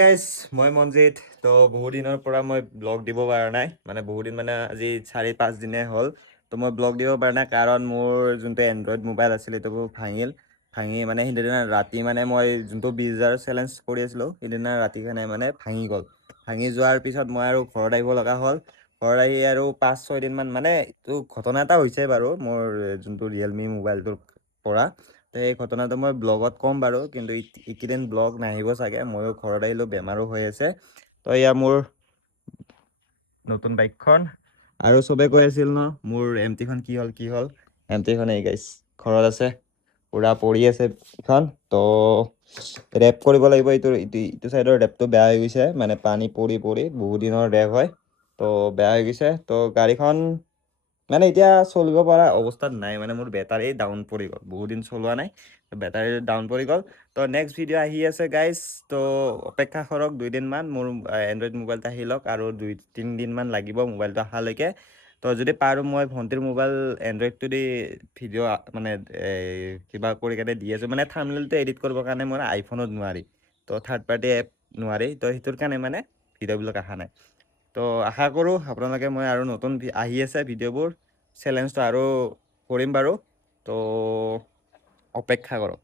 guys মই মনজিত তো বহুত দিনৰ পৰা মই ব্লগ দিব পৰা নাই মানে বহুত দিন মানে আজি 4-5 দিনে হ'ল তো মই ব্লগ দিব পৰা নাই কাৰণ মোৰ যোনটো এণ্ড্ৰইড মোবাইল আছিল এইটো ভাঙি মানে সেইদিনা ৰাতি মানে মই যোনটো 20,000 চেলেঞ্জ কৰি আছিলোঁ সেইদিনা ৰাতিখনে মানে ভাঙি যোৱাৰ পিছত মই আৰু ঘৰত আহিব লগা হ'ল ঘৰত আহি আৰু 5-6 দিনমান মানে এইটো ঘটনা এটা হৈছে বাৰু মোৰ যোনটো ৰিয়েলমি মোবাইলটোৰ পৰা তো এই ঘটনাটো মই ব্লগত ক'ম বাৰু কিন্তু এইকেইদিন ব্লগ নাহিব চাগে ময়ো ঘৰত আহিলোঁ বেমাৰো হৈ আছে তো এয়া মোৰ নতুন বাইকখন আৰু চবে কৈ আছিল ন মোৰ এমটিখন কি হ'ল এমটিখন এই গাইছ ঘৰত আছে পুৰা পৰি আছে এইখন তো ৰেপ কৰিব লাগিব ইটো চাইডৰ ৰেপটো বেয়া হৈ গৈছে মানে পানী পৰি বহুত দিনৰ ৰেপ হয় তো বেয়া হৈ গৈছে তো গাড়ীখন মানে এতিয়া চলিব পৰা অৱস্থাত নাই মানে মোৰ বেটাৰী ডাউন পৰি গ'ল বহুত দিন চলোৱা নাই বেটাৰী ডাউন পৰি গ'ল তো নেক্সট ভিডিঅ' আহি আছে গাইজ তো অপেক্ষা কৰক 2 দিনমান মোৰ এণ্ড্ৰইড মোবাইলটো আহি লওক আৰু 2-3 দিনমান লাগিব মোবাইলটো অহালৈকে তো যদি পাৰোঁ মই ভণ্টিৰ মোবাইল এণ্ড্ৰইডটো দি ভিডিঅ' মানে কিবা কৰি কেনে দি আছোঁ মানে থাম্বনেইলটো এডিট কৰিবৰ কাৰণে মোৰ আইফোনত নোৱাৰি তো থাৰ্ড পাৰ্টি এপ নোৱাৰি তো সেইটোৰ কাৰণে মানে ভিডিঅ'বিলাক অহা নাই তো আশা কৰোঁ আপোনালোকে মই আৰু নতুন আহি আছে ভিডিঅ'বোৰ চেলেঞ্জটো আৰু কৰিম বাৰু তো অপেক্ষা কৰক